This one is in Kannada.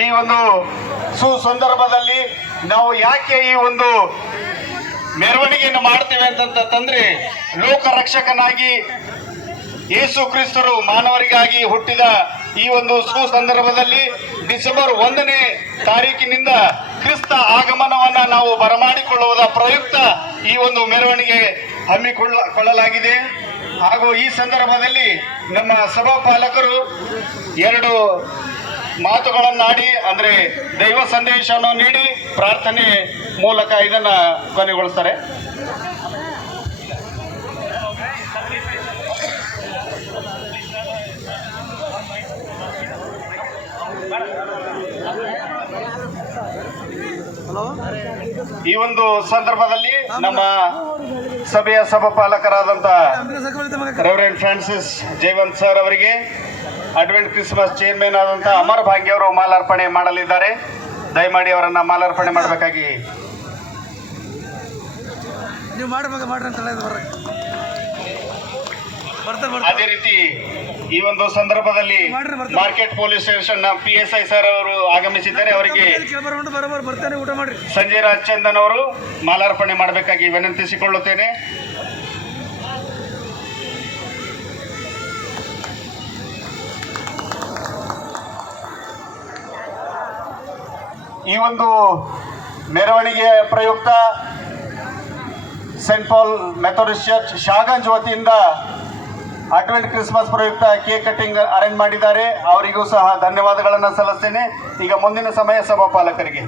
ಈ ಒಂದು ಸುಸಂದರ್ಭದಲ್ಲಿ ನಾವು ಯಾಕೆ ಈ ಒಂದು ಮೆರವಣಿಗೆಯನ್ನು ಮಾಡ್ತೇವೆ ಅಂತಂದ್ರೆ, ಲೋಕ ರಕ್ಷಕನಾಗಿ ಯೇಸು ಕ್ರಿಸ್ತರು ಮಾನವರಿಗಾಗಿ ಹುಟ್ಟಿದ ಈ ಒಂದು ಸುಸಂದರ್ಭದಲ್ಲಿ ಡಿಸೆಂಬರ್ 1ನೇ ತಾರೀಕಿನಿಂದ ಕ್ರಿಸ್ತ ಆಗಮನವನ್ನ ನಾವು ಬರಮಾಡಿಕೊಳ್ಳುವುದರ ಪ್ರಯುಕ್ತ ಈ ಒಂದು ಮೆರವಣಿಗೆ ಹಮ್ಮಿಕೊಳ್ಳಲಾಗಿದೆ. ಹಾಗೂ ಈ ಸಂದರ್ಭದಲ್ಲಿ ನಮ್ಮ ಸಭಾಪಾಲಕರು 2 ಮಾತುಗಳನ್ನಾಡಿ ಅಂದ್ರೆ ದೈವ ಸಂದೇಶವನ್ನು ನೀಡಿ ಪ್ರಾರ್ಥನೆ ಮೂಲಕ ಇದನ್ನ ಕೊನೆಗೊಳಿಸ್ತಾರೆ. ಈ ಒಂದು ಸಂದರ್ಭದಲ್ಲಿ ನಮ್ಮ ಸಭೆಯ ಸಭಾಪಾಲಕರಾದಂಥ ರೆವರೆಂಡ್ ಫ್ರಾನ್ಸಿಸ್ ಜೈವಂತ್ ಸರ್ ಅವರಿಗೆ ಅಡ್ವೆಂಟ್ ಕ್ರಿಸ್ಮಸ್ ಚೇರ್ಮನ್ ಆದಂಥ ಅಮರ್ ಭಾಗ್ಯ ಅವರು ಮಾಲಾರ್ಪಣೆ ಮಾಡಲಿದ್ದಾರೆ. ದಯಮಾಡಿ ಅವರನ್ನ ಮಾಲಾರ್ಪಣೆ ಮಾಡಬೇಕಾಗಿ. ಅದೇ ರೀತಿ ಈ ಒಂದು ಸಂದರ್ಭದಲ್ಲಿ market police station PSI sir ಅವರು ಆಗಮಿಸಿದ್ದಾರೆ. ಅವರಿಗೆ ಸಂಜಯ್ ರಾಜ್ ಚಂದನ್ ಅವರು ಮಾಲಾರ್ಪಣೆ ಮಾಡಬೇಕಾಗಿ ವಿನಂತಿಸಿಕೊಳ್ಳುತ್ತೇನೆ. ಈ ಒಂದು ಮೆರವಣಿಗೆಯ ಪ್ರಯುಕ್ತ ಸೆಂಟ್ ಪಾಲ್ ಮೆಥೋಡಿಸ್ಟ್ ಚರ್ಚ್ ಶಾಗಂಜ್ ವತಿಯಿಂದ ಅಡ್ವೆಂಟ್ ಕ್ರಿಸ್ಮಸ್ ಪ್ರಯುಕ್ತ ಕೇಕ್ ಕಟ್ಟಿಂಗ್ ಅರೇಂಜ್ ಮಾಡಿದ್ದಾರೆ. ಅವರಿಗೂ ಸಹ ಧನ್ಯವಾದಗಳನ್ನು ಸಲ್ಲಿಸ್ತೇನೆ. ಈಗ ಮುಂದಿನ ಸಮಯ ಸಭಾಪಾಲಕರಿಗೆ.